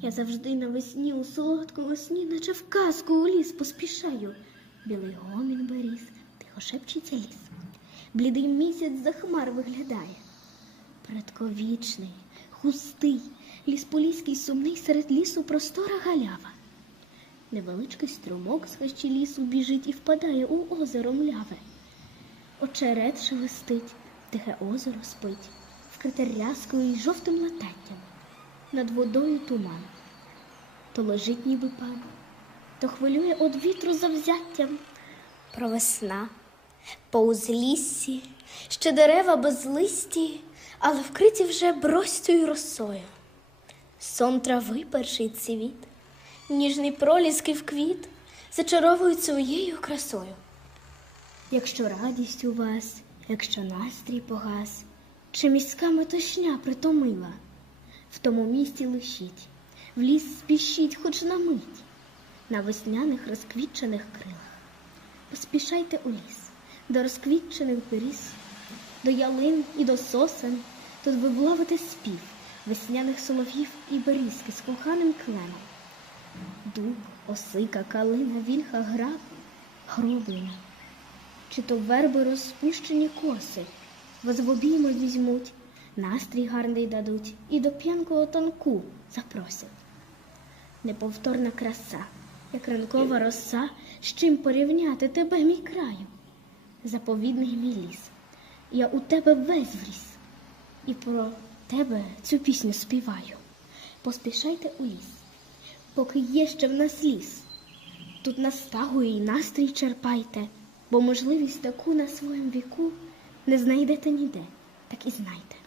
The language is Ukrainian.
Я завжди навесні у солодкому сні, наче в казку у ліс поспішаю. Білий гомін беріз, тихо шепчеться ліс. Блідий місяць за хмар виглядає. Предковічний, густий, ліс поліський сумний серед лісу простора галява. Невеличкий струмок з хащі лісу біжить і впадає у озеро мляве. Очерет шелестить, тихе озеро спить, вкрите рязкою й жовтим лататтям. Над водою туман. То лежить ніби пан, то хвилює од вітру завзяттям. Про весна, по узліссі, ще дерева без листі, але вкриті вже бростю росою. Сон трави перший цвіт, ніжний проліски в квіт зачаровують своєю красою. Якщо радість у вас, якщо настрій погас, чи міська метушня притомила, в тому місці лишіть, в ліс спішіть хоч на мить, на весняних розквітчених крилах. Поспішайте у ліс, до розквітчених беріз, до ялин і до сосен, тут ви вловите спів весняних солов'їв і берізки з коханим кленом. Дуб, осика, калина, вільха, граб, хроблення. Чи то верби розпущені коси, вас в обійми візьмуть, настрій гарний дадуть і до п'янкого танку запросять. Неповторна краса, як ранкова роса, з чим порівняти тебе, мій краю. Заповідний мій ліс, я у тебе весь вріс, і про тебе цю пісню співаю. Поспішайте у ліс, поки є ще в нас ліс. Тут настагує і настрій черпайте, бо можливість таку на своєму віку не знайдете ніде, так і знайте.